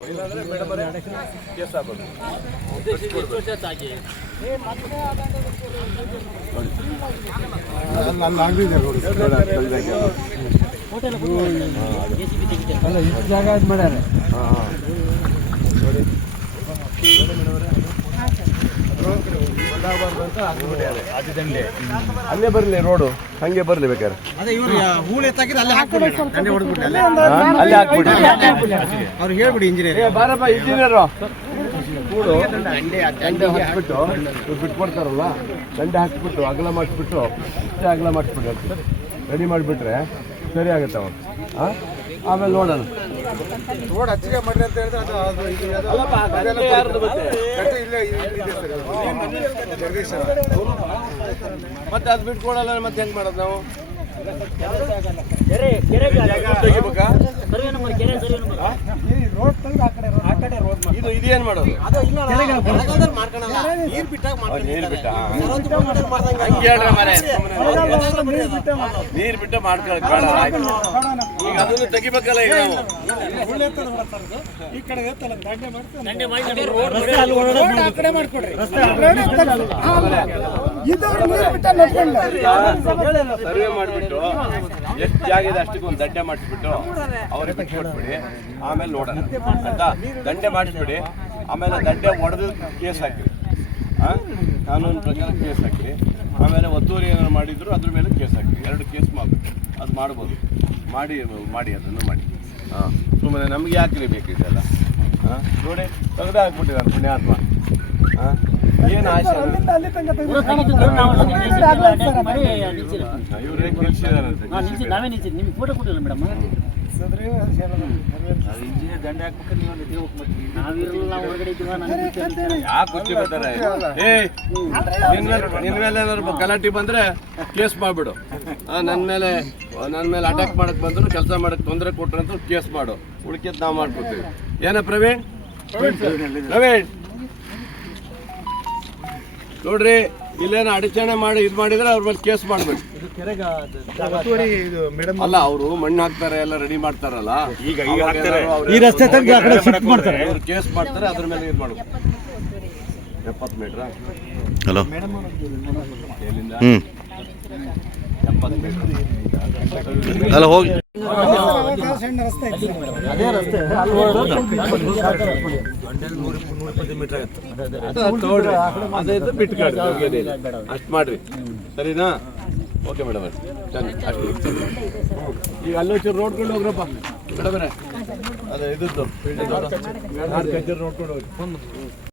ಇಲ್ಲಾಂದ್ರೆ ಮೇಡಮ್ ಅವರೇ ಕೇಸ್ ಆಗೋದು ಅಲ್ಲಿ ಆಗಿದೆ ನೋಡಿ ಜಾಗ ಇದು ಗೊತ್ತಾಗಬಾರ್ದು ಅಂತ ಹಾಕ್ಬಿಟ್ಟಿದ್ದಾರೆ ದಂಡೆ. ಅಲ್ಲೇ ಬರಲಿ ರೋಡು ಹಂಗೆ ಬರಲಿ ಬೇಕಾದ್ರೆ. ಅದೇ ಇವರು ಹೂಳು ಎತ್ತಾಕಿದ್ರೆ ಅಲ್ಲೇ ಹಾಕ್ಬಿಟ್ಟು ದಂಡೆ ಹೊಡೆದ್ಬಿಟ್ಟು ಅಲ್ಲೇ. ಅಲ್ಲೇ ಹಾಕ್ಬಿಡಿ. ಅವ್ರಿಗೆ ಹೇಳ್ಬಿಡಿ ಇಂಜಿನಿಯರ್ ಏ ಬಾರಪ್ಪ ಇಂಜಿನಿಯರು ಕೂಡು. ದಂಡೆ ಹಾಕ್ಬಿಟ್ಟು ಬಿಟ್ಕೊಡ್ತಾರಲ್ಲ ದಂಡೆ ಹಾಕ್ಬಿಟ್ಟು ಅಗಲ ಮಾಡಿಸ್ಬಿಟ್ಟು ಇಷ್ಟೇ ಅಗಲ ಮಾಡಿಸ್ಬಿಟ್ಟು ರೆಡಿ ಮಾಡಿಬಿಟ್ರೆ ಸರಿ ಆಗುತ್ತೆ ಅವನು ಹಾಂ? ಆಮೇಲೆ ನೋಡೋಣ. ರೋಡ್ ಹಚ್ಚಿಗೆ ಮಾಡ್ರಿ ಅಂತ ಹೇಳಿದ್ರೆ ಅದು ಮತ್ತೆ ಅದು ಬಿಟ್ಕೊಡಲ್ಲ ಮತ್ತೆ ಹೆಂಗ್ ಮಾಡೋದು ನಾವು ಕೆರೆ ಕೆರೆ ತೆಗಿಬೇಕಾ ಸರ್ವೆ ನಂಬರ್ ಕೆರೆ ಸರ್ವೆ ನಂಬರ್ ಈ ರೋಡ್ ತೆಗ್ದು ಆ ಕಡೆ ಆ ಕಡೆ ರೋಡ್ ಮಾಡಿ ಇದು ಇದೇನ್ ಮಾಡೋದು ಅದು ಇಲ್ಲ ಮಳೆಗಾಲದಲ್ಲಿ ಮಾಡ್ಕೊಳಲ್ಲ ನೀರ್ ಬಿಟ್ಟ ಮಾಡ್ಕೊಳಕ್ ಬೇಡ. ಈಗ ಅದನ್ನು ತೆಗಿಬೇಕಲ್ಲ ಈಗ ನಾವು? ಈ ಕಡೆ ಎತ್ತಲ್ಲ ದಂಡೆ ಮಾಡ್ತಾರೆ ದಂಡೆ ಮಾಡಿ ರಸ್ತೆ ಅಲ್ಲಿ ರೋಡ್ ಆ ಕಡೆ ಮಾಡ್ಕೊಡ್ರಿ. ಸರ್ವೆ ಮಾಡಿಬಿಟ್ಟು ಎಷ್ಟು ಜಾಗ ಇದೆ ಅಷ್ಟಕ್ಕೆ ಒಂದು ದಂಡೆ ಮಾಡಿಸ್ಬಿಟ್ಟು ಅವ್ರಿಗೆ ಬಿಟ್ಕೊಟ್ಬಿಡಿ. ಆಮೇಲೆ ನೋಡೋಣ. ಆಯ್ತಾ? ದಂಡೆ ಮಾಡಿಸ್ಬಿಡಿ. ಆಮೇಲೆ ದಂಡೆ ಹೊಡೆದು ಕೇಸ್ ಹಾಕಿರಿ ಹಾಂ ಕಾನೂನು ಪ್ರಕಾರ ಕೇಸ್ ಹಾಕಿ ಆಮೇಲೆ ಒತ್ತುವರಿ ಏನಾದ್ರು ಮಾಡಿದ್ರು ಅದ್ರ ಮೇಲೆ ಕೇಸ್ ಹಾಕಿ ಎರಡು ಕೇಸ್ ಮಾಡ್ಬೇಕು ಅದು ಮಾಡ್ಬೋದು ಮಾಡಿ ಮಾಡಿ ಅದನ್ನು ಮಾಡಿ ಹಾಂ ಸುಮ್ಮನೆ ನಮ್ಗೆ ಯಾಕೆ ಬೇಕು ಇದೆಲ್ಲ ಹಾಂ ನೋಡಿ ತೆಗೆದೇ ಹಾಕ್ಬಿಟ್ಟಿದ್ದಾರೆ ಪುಣ್ಯಾತ್ಮ ಹಾಂ ಏನು ಆಶೆ ಇವ್ರೇ ನಿಲ್ಸಿದಾರಂತೆ ನಾವೇ ನಿಮ್ಗೆ ಫೋಟೋ ಕೊಟ್ಟಿಲ್ಲ ಮೇಡಮ್ ನಾವಿರಲ್ಲ ಹೊರಗಡೆ ಇದ್ದೀವ ನನಗೆ ಯಾಕೆ ಗೊತ್ತಿ ಬರ್ತಾರೆ ಏ ನಿನ್ನ ಮೇಲೆ ನಿನ್ ಮೇಲೆ ಏನಾದ್ರು ಗಲಾಟೆ ಬಂದ್ರೆ ಕೇಸ್ ಮಾಡ್ಬಿಡು. ನನ್ನ ನನ್ ಮೇಲೆ ನನ್ನ ಮೇಲೆ ಅಟ್ಯಾಕ್ ಮಾಡಕ್ ಬಂದ್ರು ಕೆಲಸ ಮಾಡಕ್ ತೊಂದರೆ ಕೊಟ್ರು ಅಂತ ಕೇಸ್ ಮಾಡು. ಉಳಿಕೆದ್ ನಾವು ಮಾಡ್ಕೊತೀವಿ. ಏನ ಪ್ರವೀಣ್? ಪ್ರವೀಣ್. ನೋಡ್ರಿ ಇಲ್ಲೇನೋ ಅಡಚಣೆ ಮಾಡಿ ಇದು ಮಾಡಿದ್ರೆ ಅವ್ರ ಮೇಲೆ ಕೇಸ್ ಮಾಡ್ಬೇಕು. ಅಲ್ಲ ಅವರು ಮಣ್ಣು ಹಾಕ್ತಾರೆ ಎಲ್ಲ ರೆಡಿ ಮಾಡ್ತಾರಲ್ಲ. ಈಗ ಈಗ ಈ ರಸ್ತೆ ತನಕ ಆ ಕಡೆ ಶಿಫ್ಟ್ ಮಾಡ್ತಾರೆ. ಅವ್ರು ಕೇಸ್ ಮಾಡ್ತಾರೆ ಅದ್ರ ಮೇಲೆ ಇದು ಮಾಡ್ಬೇಕು. ಎಪ್ಪತ್ತು ಮೀಟ್ರಾ? ಹಲೋ. ಎಲ್ಲಿಂದ ಹ್ಞೂ ಎಪ್ಪತ್ತು ಮೀಟ್ರ್. ಅಲ್ಲ ಹೋಗಿ. ಅದೇ ರಸ್ತೆ ಅಷ್ಟು ಮಾಡ್ರಿ ಸರಿನಾ ಓಕೆ ಮೇಡಮ್ ಅಷ್ಟು ಈಗ ಅಲ್ಲಿ ಒಂಚೂರು ನೋಡ್ಕೊಂಡು ಹೋಗ್ರಪ್ಪ ಮೇಡಮ್ ಅದೇ ಇದ್ದು ನಾಲ್ಕು ನೋಡ್ಕೊಂಡು ಹೋಗಿ